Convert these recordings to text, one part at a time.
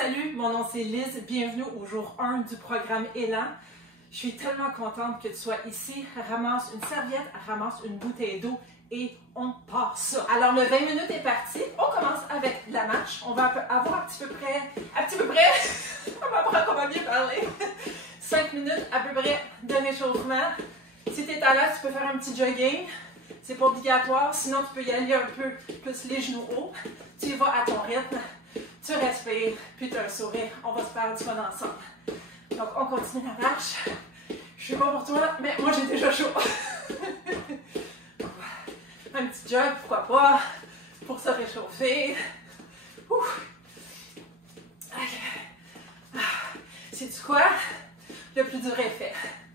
Salut, mon nom c'est Liz, bienvenue au jour 1 du programme Élan. Je suis tellement contente que tu sois ici. Ramasse une serviette, ramasse une bouteille d'eau et on part ça. Alors le 20 minutes est parti, on commence avec la marche. On va avoir un petit peu près, on va apprendre comment bien parler. 5 minutes à peu près de réchauffement. Si tu es à l'aise, tu peux faire un petit jogging. C'est pas obligatoire, sinon tu peux y aller un peu plus les genoux hauts. Tu y vas à ton rythme, tu respires, puis tu as un sourire. On va se faire du fun ensemble. Donc on continue la marche. Je sais pas pour toi, mais moi j'ai déjà chaud. Un petit jog, pourquoi pas, pour se réchauffer. Sais-tu quoi? Le plus dur est fait.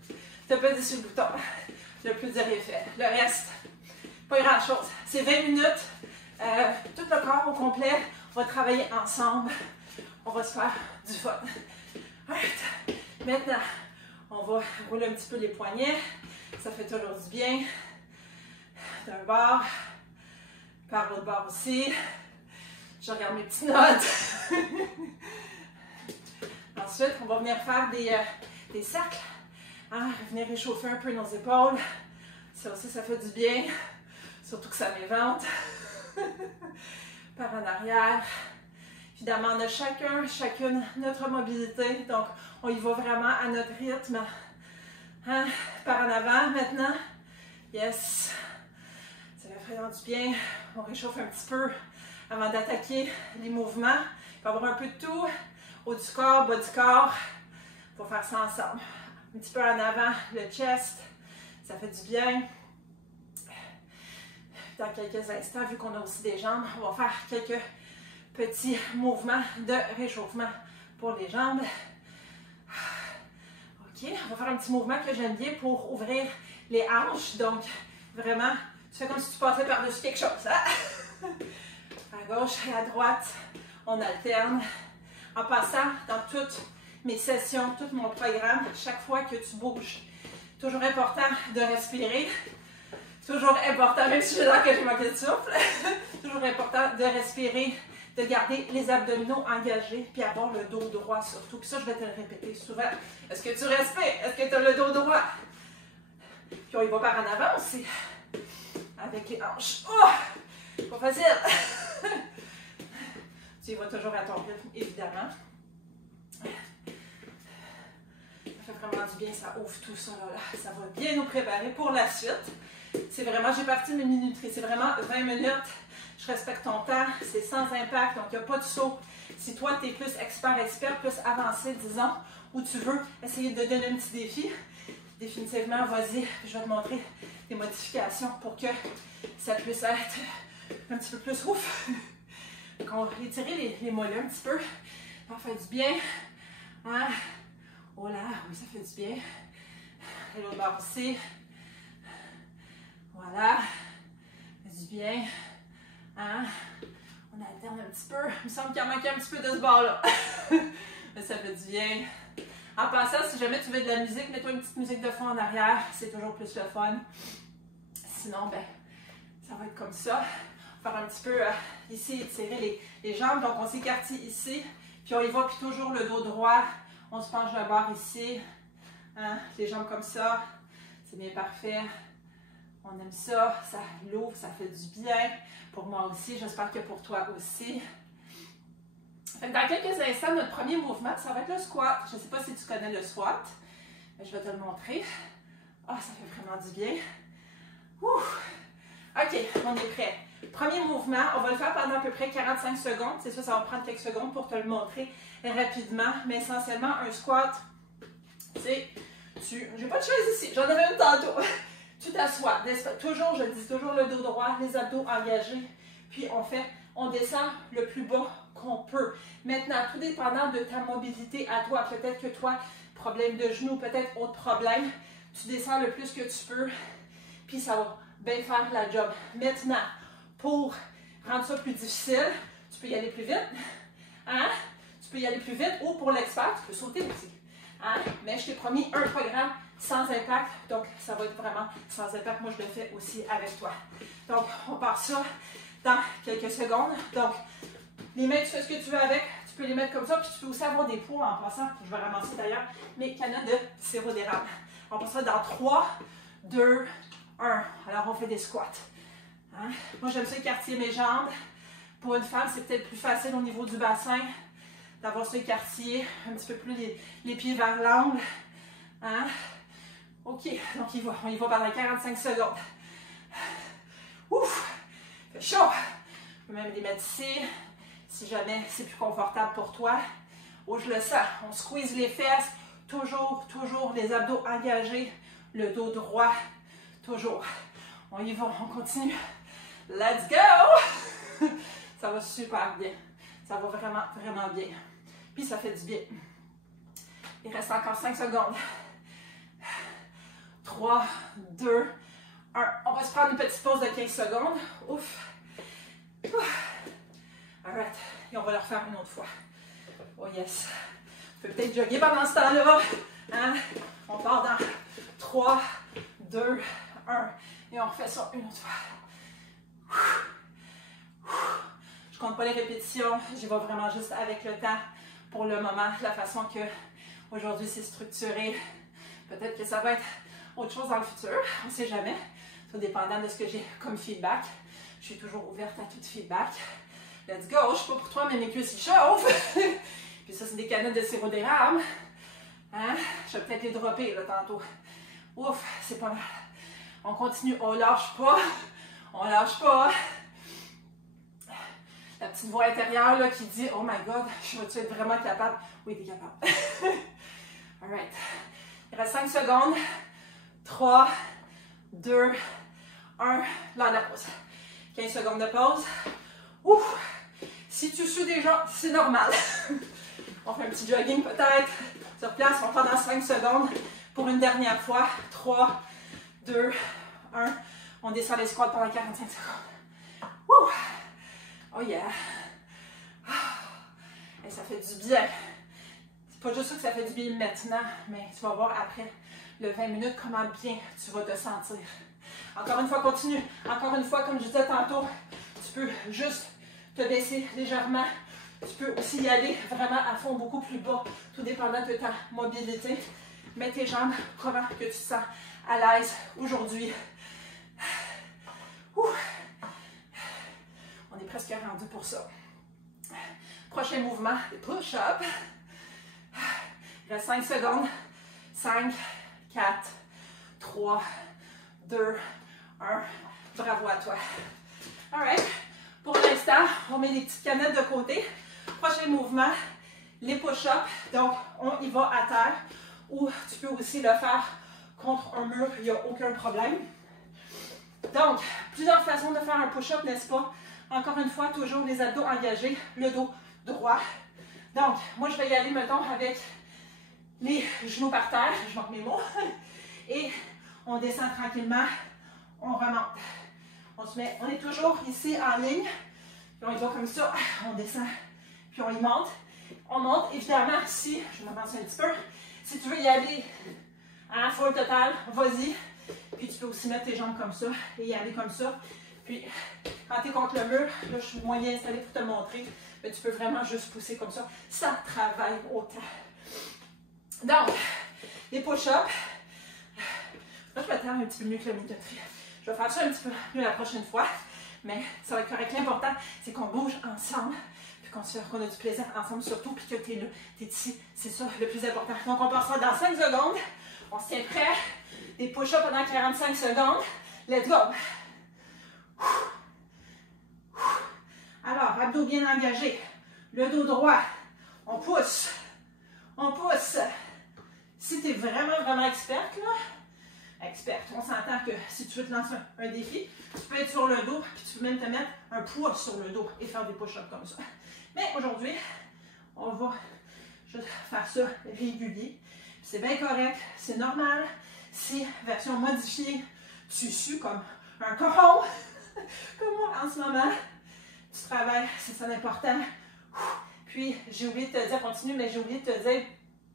Tu n'as pas dit sur le bouton. Le plus dur est fait. Le reste, pas grand-chose. C'est 20 minutes. Tout le corps au complet. On va travailler ensemble. On va se faire du fun. Right. Maintenant, on va rouler un petit peu les poignets. Ça fait toujours du bien. D'un bord, par l'autre bord aussi. Je regarde mes petites notes. Ensuite, on va venir faire des cercles. Hein, venir réchauffer un peu nos épaules. Ça aussi, ça fait du bien. Surtout que ça m'évente. Par en arrière. Évidemment, on a chacune notre mobilité. Donc, on y va vraiment à notre rythme. Hein, par en avant maintenant. Yes. Ça va faire du bien. On réchauffe un petit peu avant d'attaquer les mouvements. Il va y avoir un peu de tout. Haut du corps, bas du corps. On va faire ça ensemble. Un petit peu en avant, le chest. Ça fait du bien. Dans quelques instants, vu qu'on a aussi des jambes, on va faire quelques petits mouvements de réchauffement pour les jambes. OK, on va faire un petit mouvement que j'aime bien pour ouvrir les hanches. Donc, vraiment, tu fais comme si tu passais par-dessus quelque chose. Hein? À gauche et à droite, on alterne. En passant dans toutes mes sessions, tout mon programme, chaque fois que tu bouges, toujours important de respirer. Toujours important, même si je sens que j'ai manqué de souffle, toujours important de respirer, de garder les abdominaux engagés, puis avoir le dos droit surtout. Puis ça, je vais te le répéter souvent. Est-ce que tu respires? Est-ce que tu as le dos droit? Puis on y va par en avant aussi, avec les hanches. Oh! Pas facile! Tu y vas toujours à ton rythme, évidemment. Ça fait vraiment du bien, ça ouvre tout ça. Là. Ça va bien nous préparer pour la suite. C'est vraiment, j'ai parti de mes minutries, c'est vraiment 20 minutes. Je respecte ton temps, c'est sans impact, donc il n'y a pas de saut. Si toi, tu es plus expert, plus avancé, disons, ou tu veux essayer de donner un petit défi, définitivement, vas-y, je vais te montrer des modifications pour que ça puisse être un petit peu plus ouf. Donc, on va étirer les mollets un petit peu. Ça fait du bien. Hein? Oh là, oui, ça fait du bien. Et l'autre bord aussi. Voilà. Ça fait du bien. Hein? On alterne un petit peu. Il me semble qu'il en manque un petit peu de ce bord-là. Mais ça fait du bien. En passant, si jamais tu veux de la musique, mets-toi une petite musique de fond en arrière. C'est toujours plus le fun. Sinon, ben, ça va être comme ça. Faire un petit peu ici, étirer les jambes. Donc, on s'écartille ici. Puis, on y va, puis toujours le dos droit. On se penche le bord ici. Hein? Les jambes comme ça. C'est bien parfait. On aime ça. Ça l'ouvre, ça fait du bien. Pour moi aussi. J'espère que pour toi aussi. Dans quelques instants, notre premier mouvement, ça va être le squat. Je ne sais pas si tu connais le squat. Mais je vais te le montrer. Ah, ça fait vraiment du bien. Ouh. OK, on est prêt. Premier mouvement, on va le faire pendant à peu près 45 secondes. C'est ça, ça va prendre quelques secondes pour te le montrer rapidement. Mais essentiellement, un squat, c'est... J'ai pas de chaise ici, j'en avais une tantôt. Tu t'assois, toujours, je dis toujours le dos droit, les abdos engagés. Puis on descend le plus bas qu'on peut. Maintenant, tout dépendant de ta mobilité à toi, peut-être que toi, problème de genou, peut-être autre problème, tu descends le plus que tu peux. Puis ça va bien faire la job. Maintenant, pour rendre ça plus difficile, tu peux y aller plus vite. Hein? Tu peux y aller plus vite ou pour l'expert, tu peux sauter aussi. Hein? Mais je t'ai promis un programme sans impact, donc ça va être vraiment sans impact. Moi, je le fais aussi avec toi. Donc, on part ça dans quelques secondes. Donc, les mains, tu fais ce que tu veux avec. Tu Tu peux les mettre comme ça, puis tu peux aussi avoir des poids en passant. Je vais ramasser d'ailleurs mes canettes de sirop d'érable. On passe ça dans 3, 2, 1. Alors, on fait des squats. Hein? Moi, j'aime ça écarter mes jambes. Pour une femme, c'est peut-être plus facile au niveau du bassin d'avoir ce écartier, un petit peu plus les pieds vers l'angle. Hein? OK, donc on y va pendant 45 secondes. Ouf! Fait chaud! Je peux même les mettre ici, si jamais c'est plus confortable pour toi. Oh, je le sens. On squeeze les fesses. Toujours les abdos engagés. Le dos droit. Toujours. On y va, on continue. Let's go! Ça va super bien. Ça va vraiment, vraiment bien. Puis ça fait du bien. Il reste encore 5 secondes. 3, 2, 1. On va se prendre une petite pause de 15 secondes. Ouf. Alright. Et on va le refaire une autre fois. Oh yes. Tu peux peut-être jogger pendant ce temps-là. Hein? On part dans 3, 2, 1. Et on refait ça une autre fois. Je compte pas les répétitions. J'y vais vraiment juste avec le temps. Pour le moment, la façon que aujourd'hui c'est structuré. Peut-être que ça va être autre chose dans le futur. On ne sait jamais. Tout dépendant de ce que j'ai comme feedback. Je suis toujours ouverte à tout feedback. Let's go! Je ne suis pas pour toi, mais mes cuisses ils chauffent. Puis ça, c'est des canettes de sirop d'érable. Hein? Je vais peut-être les dropper là tantôt. Ouf, c'est pas mal. On continue. On lâche pas. On lâche pas. La petite voix intérieure là, qui dit « Oh my God, je vais-tu être vraiment capable? » Oui, t'es capable. Alright. Il reste 5 secondes. 3, 2, 1. Là, la pause. 15 secondes de pause. Ouf! Si tu sues déjà, c'est normal. On fait un petit jogging peut-être. Sur place, on prend dans 5 secondes pour une dernière fois. 3, 2, 1. On descend les squats pendant 45 secondes. Ouh! Oh yeah! Et ça fait du bien. C'est pas juste ça que ça fait du bien maintenant, mais tu vas voir après le 20 minutes comment bien tu vas te sentir. Encore une fois, continue. Encore une fois, comme je disais tantôt, tu peux juste te baisser légèrement. Tu peux aussi y aller vraiment à fond, beaucoup plus bas, tout dépendant de ta mobilité. Mets tes jambes, comment que tu te sens à l'aise aujourd'hui. Ouh. On est presque rendu pour ça. Prochain mouvement, les push-ups. Il reste 5 secondes. 5, 4, 3, 2, 1. Bravo à toi. Alright. Pour l'instant, on met les petites canettes de côté. Prochain mouvement, les push-ups. Donc, on y va à terre. Ou tu peux aussi le faire contre un mur. Il n'y a aucun problème. Donc, plusieurs façons de faire un push-up, n'est-ce pas? Encore une fois, toujours les abdos engagés, le dos droit. Donc, moi, je vais y aller, mettons, avec les genoux par terre. Je manque mes mots. Et on descend tranquillement. On remonte. On est toujours ici en ligne. Puis on y va comme ça. On descend. Puis on y monte. On monte. Évidemment, si, je m'avance un petit peu, si tu veux y aller en full total, vas-y. Puis tu peux aussi mettre tes jambes comme ça et y aller comme ça. Puis, quand tu es contre le mur, là, je suis moins bien installée pour te montrer, mais tu peux vraiment juste pousser comme ça. Ça travaille autant. Donc, les push-ups. Là, je vais faire un petit peu mieux que la mitoterie. Je vais faire ça un petit peu mieux la prochaine fois, mais ça va être correct. L'important, c'est qu'on bouge ensemble, puis qu'on a du plaisir ensemble surtout, puis que tu es là, tu es ici. C'est ça le plus important. Donc, on passe ça dans 5 secondes. On se tient prêt. Des push-ups pendant 45 secondes. Let's go! Alors, abdos bien engagés. Le dos droit. On pousse. On pousse. Si tu es vraiment, vraiment experte, là, on s'entend que si tu veux te lancer un défi, tu peux être sur le dos, puis tu peux même te mettre un poids sur le dos et faire des push-ups comme ça. Mais aujourd'hui, on va juste faire ça régulier. C'est bien correct, c'est normal. Si, version modifiée, tu sues comme un coron, comme moi en ce moment, tu travailles, c'est ça l'important. Puis, j'ai oublié de te dire, continue, mais j'ai oublié de te dire,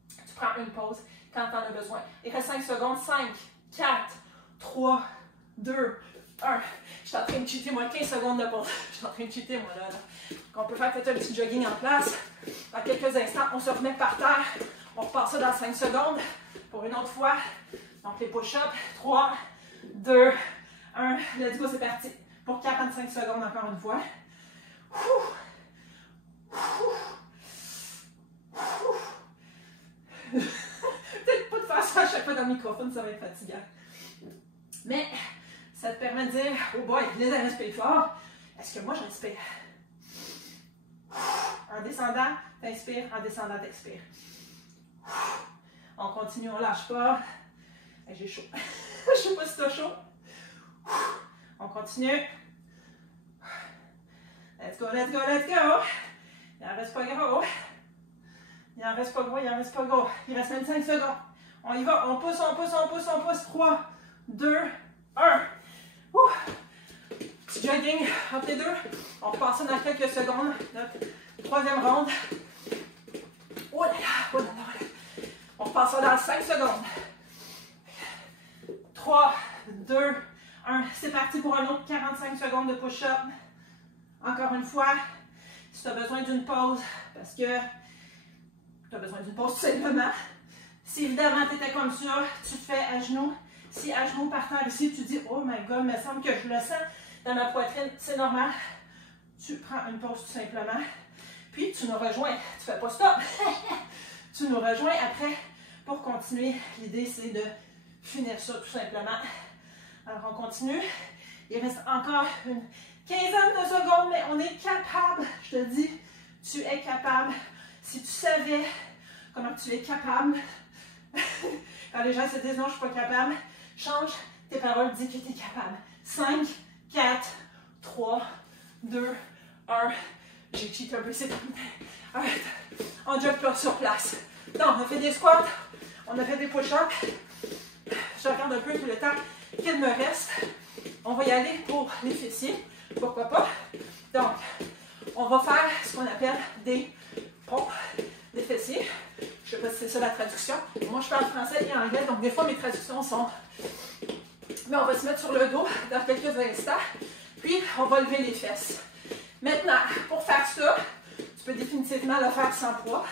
tu prends une pause quand tu en as besoin. Il reste 5 secondes. 5, 4, 3, 2, 1. Je suis en train de cheater, moi, 15 secondes de pause. Je suis en train de cheater, moi, là. On peut faire peut-être un petit jogging en place. Dans quelques instants, on se remet par terre. On repart ça dans 5 secondes pour une autre fois. Donc, les push-ups. 3, 2, 1. Let's go, c'est parti. Pour 45 secondes, encore une fois. Peut-être pas de faire ça à chaque fois dans le microphone, ça va être fatigant. Mais ça te permet de dire, oh boy, les respire fort. Est-ce que moi je respire? En descendant, t'inspires. En descendant, t'expires. On continue, on lâche pas. J'ai chaud. Je sais pas si t'as chaud. On continue. Let's go, let's go, let's go. Il en reste pas gros. Il en reste pas gros, il en reste pas gros. Il reste même 5 secondes. On y va, on pousse, on pousse, on pousse, on pousse. 3, 2, 1. Petit jogging entre les deux. On repart ça dans quelques secondes. Notre troisième ronde. Oh là là, oh là là, oh là. On repart ça dans 5 secondes. 3, 2, 1. C'est parti pour un autre 45 secondes de push-up. Encore une fois, si tu as besoin d'une pause, parce que tu as besoin d'une pause tout simplement. Si évidemment tu étais comme ça, tu te fais à genoux. Si à genoux par terre ici, tu dis « Oh my God, il me semble que je le sens dans ma poitrine », c'est normal. Tu prends une pause tout simplement. Puis tu nous rejoins. Tu fais pas stop. Tu nous rejoins après pour continuer. L'idée, c'est de finir ça tout simplement. Alors, on continue. Il reste encore une quinzaine de secondes, mais on est capable. Je te dis, tu es capable. Si tu savais comment tu es capable, quand les gens se disent « Non, je ne suis pas capable », change tes paroles, dis que tu es capable. 5, 4, 3, 2, 1. J'ai cheat un peu, c'est terminé. Arrête. On jump pas sur place. Donc, on a fait des squats, on a fait des push-ups. Je regarde un peu tout le temps qu'il me reste. On va y aller pour les fessiers. Pourquoi pas? Donc, on va faire ce qu'on appelle des pompes des fessiers. Je ne sais pas si c'est ça la traduction. Moi, je parle français et anglais, donc des fois, mes traductions sont... Mais on va se mettre sur le dos dans quelques instants. Puis, on va lever les fesses. Maintenant, pour faire ça, tu peux définitivement le faire sans poids.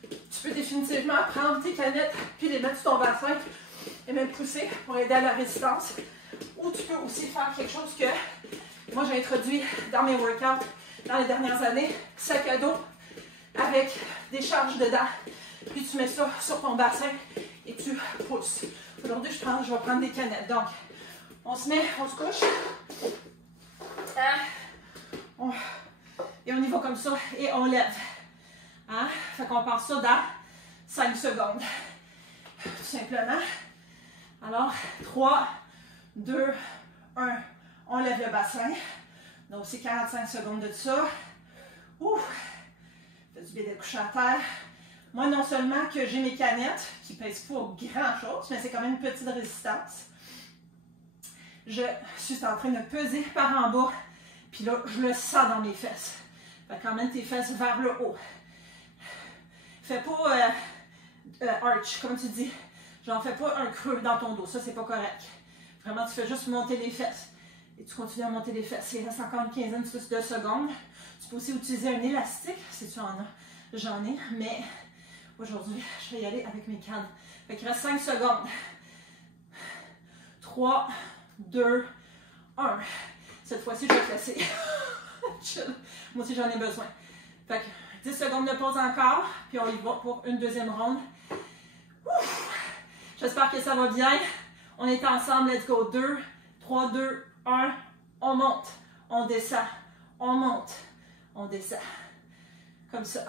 Tu peux définitivement prendre tes canettes puis les mettre sur ton bassin et même pousser pour aider à la résistance. Ou tu peux aussi faire quelque chose que moi j'ai introduit dans mes workouts dans les dernières années, sac à dos avec des charges dedans. Puis tu mets ça sur ton bassin et tu pousses. Aujourd'hui, je vais prendre des canettes. Donc, on se met, on se couche. Et on y va comme ça et on lève. Hein? Fait qu'on part ça dans 5 secondes. Tout simplement. Alors, 3, 2, 1. On lève le bassin. Donc, c'est 45 secondes de ça. Ouf! Ça fait du bien d'être couché à terre. Moi, non seulement que j'ai mes canettes, qui ne pèsent pas grand-chose, mais c'est quand même une petite résistance. Je suis en train de peser par en bas. Puis là, je le sens dans mes fesses. Fait quand même tes fesses vers le haut. Fais pas arch, comme tu dis. Genre, fais pas un creux dans ton dos. Ça, c'est pas correct. Vraiment, tu fais juste monter les fesses. Et tu continues à monter les fesses. Il reste encore une quinzaine de secondes. Tu peux aussi utiliser un élastique, si tu en as. J'en ai, mais aujourd'hui, je vais y aller avec mes cannes. Fait qu'il reste 5 secondes. 3, 2, 1. Cette fois-ci, je vais te laisser. Moi aussi, j'en ai besoin. Fait que 10 secondes de pause encore, puis on y va pour une deuxième ronde. J'espère que ça va bien. On est ensemble. Let's go. 2, 3, 2, 1. On monte. On descend. On monte. On descend. Comme ça.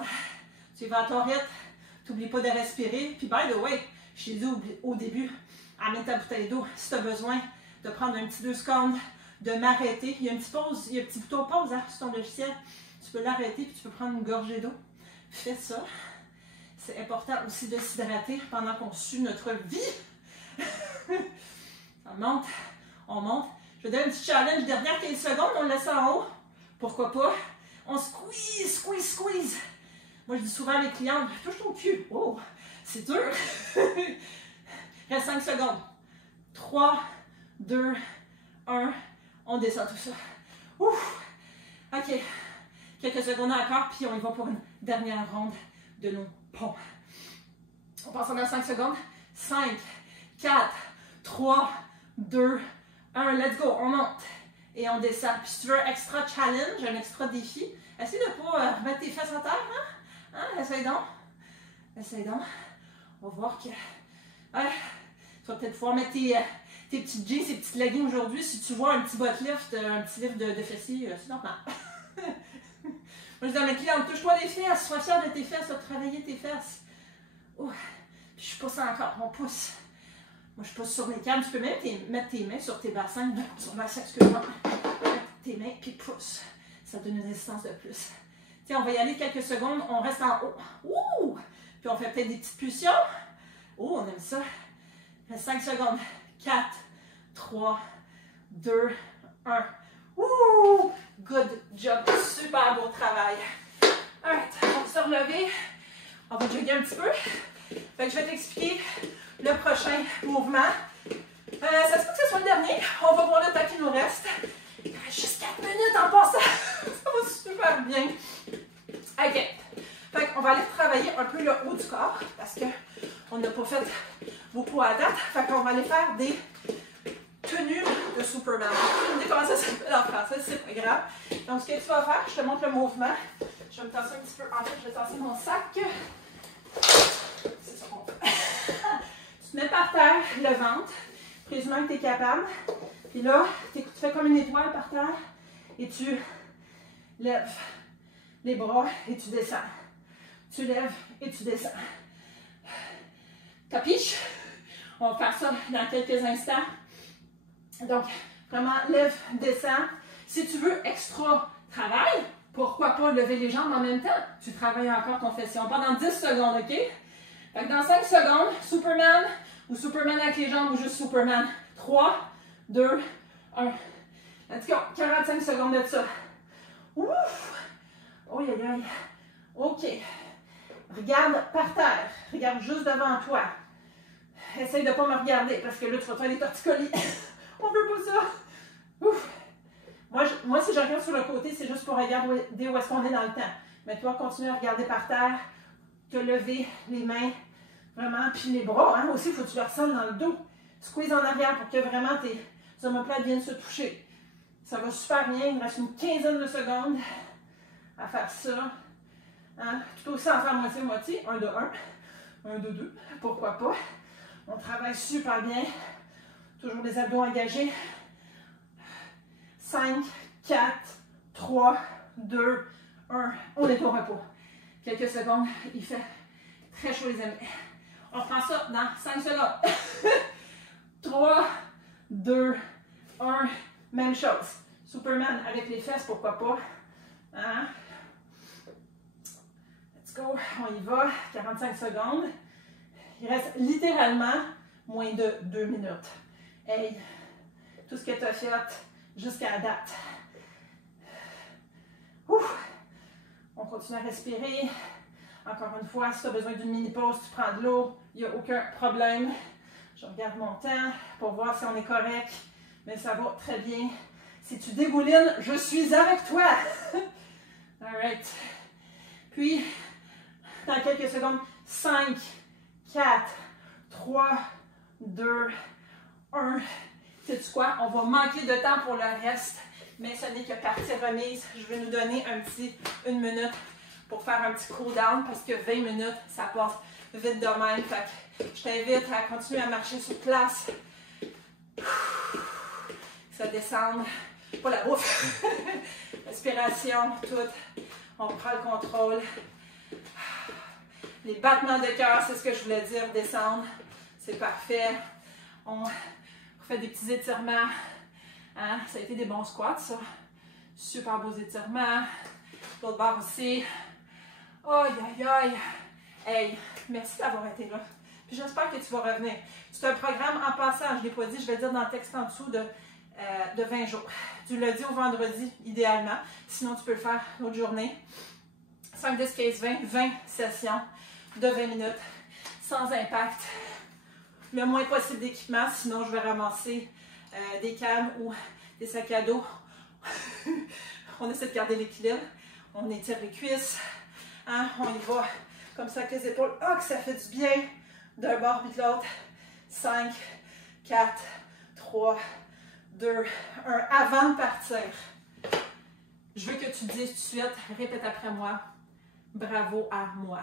Tu vas à ton rythme. N'oublie pas de respirer. Puis, by the way, je t'ai dit au début, amène ta bouteille d'eau. Si tu as besoin de prendre un petit 2 secondes, de m'arrêter. Il y a une petite pause, il y a un petit bouton pause hein, sur ton logiciel. Tu peux l'arrêter puis tu peux prendre une gorgée d'eau. Fais ça. C'est important aussi de s'hydrater pendant qu'on sue notre vie. On monte, on monte. Je vais donner un petit challenge. Dernière 15 secondes, on le laisse en haut. Pourquoi pas? On squeeze, squeeze, squeeze. Moi, je dis souvent à mes clientes, touche ton cul. Oh, c'est dur. Il reste 5 secondes. 3, 2, 1. On descend tout ça. Ouf! OK. Quelques secondes encore, puis on y va pour une dernière ronde de nos ponts. On passe dans 5 secondes. 5, 4, 3, 2, 1. Let's go. On monte et on descend. Puis si tu veux un extra challenge, un extra défi, essaye de ne pas remettre tes fesses à terre. Hein? Essaye donc. Essaye donc. On va voir que... Ouais, tu vas peut-être pouvoir mettre tes petites jeans, tes petites leggings aujourd'hui. Si tu vois un petit butt lift, un petit lift de fessiers, c'est normal. Moi, je dis à mes clients, touche-toi les fesses, sois fier de tes fesses, va travailler tes fesses. Ouh. Puis je pousse encore, on pousse. Moi, je pousse sur mes cannes. Tu peux même mettre tes mains sur tes bassins, sur ma sexe, excuse-moi. Mettre tes mains, puis pousse. Ça donne une résistance de plus. Tiens, on va y aller quelques secondes, on reste en haut. Ouh! Puis on fait peut-être des petites pulsions. Oh, on aime ça. 5 secondes. 4, 3, 2, 1. Ouh! Good job. Super beau travail. Alright, on va se relever. On va jogger un petit peu. Fait que je vais t'expliquer le prochain mouvement. Ça se peut que ce soit le dernier. On va voir le temps qui nous reste. Il reste juste 4 minutes en passant. Ça va super bien. OK. Fait qu'on va aller travailler un peu le haut du corps parce qu'on n'a pas fait beaucoup à date. Fait qu'on va aller faire des tenues de Superman. Je me dis comment ça s'appelle en français, c'est pas grave. Donc, ce que tu vas faire, je te montre le mouvement. Je vais me tasser un petit peu. En fait, je vais tasser mon sac. C'est ça qu'on fait. Tu te mets par terre, le ventre, présumant que tu es capable. Puis là, tu fais comme une étoile par terre et tu lèves les bras et tu descends. Tu lèves et tu descends. Capiche? On va faire ça dans quelques instants. Donc, vraiment, lève, descends. Si tu veux extra travail, pourquoi pas lever les jambes en même temps? Tu travailles encore ton fessier. On part dans 10 secondes, OK? Fait que dans 5 secondes, Superman ou Superman avec les jambes ou juste Superman. 3, 2, 1. Let's go. 45 secondes de ça. Ouf! Oh, aïe, aïe. OK. Regarde par terre. Regarde juste devant toi. Essaye de ne pas me regarder parce que là, tu vas faire des torticolis. On veut pas ça. Ouf. Moi, si je regarde sur le côté, c'est juste pour regarder où est-ce qu'on est dans le temps. Mais toi, continue à regarder par terre, te lever les mains, vraiment, puis les bras, hein, aussi, il faut que tu le ressentes dans le dos. Squeeze en arrière pour que vraiment tes omoplates viennent se toucher. Ça va super bien, il me reste une quinzaine de secondes à faire ça. Hein? Tout aussi en faire moitié-moitié, 1 de 1, 1 de 2, pourquoi pas. On travaille super bien, toujours les abdos engagés. 5, 4, 3, 2, 1. On est au repos. Quelques secondes. Il fait très chaud, les amis. On reprend ça dans 5 secondes. 3, 2, 1. Même chose. Superman avec les fesses, pourquoi pas. Hein? Let's go. On y va. 45 secondes. Il reste littéralement moins de 2 minutes. Hey, tout ce que tu as fait jusqu'à la date. Ouf. On continue à respirer. Encore une fois, si tu as besoin d'une mini-pause, tu prends de l'eau. Il n'y a aucun problème. Je regarde mon temps pour voir si on est correct. Mais ça va très bien. Si tu dégoulines, je suis avec toi. Alright. Puis, dans quelques secondes, 5, 4, 3, 2, 1. Sais-tu quoi? On va manquer de temps pour le reste, mais ce n'est que partie remise. Je vais nous donner une minute pour faire un petit cool-down parce que 20 minutes, ça passe vite de même. Fait que je t'invite à continuer à marcher sur place. Ça descend. Pas la bouffe. Respiration, tout. On prend le contrôle. Les battements de cœur, c'est ce que je voulais dire, descendre. C'est parfait. On fait des petits étirements. Hein? Ça a été des bons squats, ça. Super beaux étirements. L'autre barre aussi. Aïe, aïe, aïe. Hey, merci d'avoir été là. Puis j'espère que tu vas revenir. C'est un programme en passant, je ne l'ai pas dit, je vais le dire dans le texte en dessous, de 20 jours. Du lundi au vendredi, idéalement. Sinon, tu peux le faire l'autre journée. 5, 10, 15, 20 sessions de 20 minutes, sans impact. Le moins possible d'équipement, sinon je vais ramasser des cannes ou des sacs à dos. On essaie de garder l'équilibre. On étire les cuisses. Hein? On y va comme ça avec les épaules. Oh, que ça fait du bien d'un bord puis de l'autre. 5, 4, 3, 2, 1. Avant de partir, je veux que tu dises tout de suite, répète après moi, bravo à moi.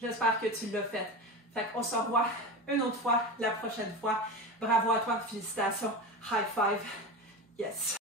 J'espère que tu l'as fait. Fait qu'on se revoit une autre fois la prochaine fois. Bravo à toi, félicitations, high five, yes.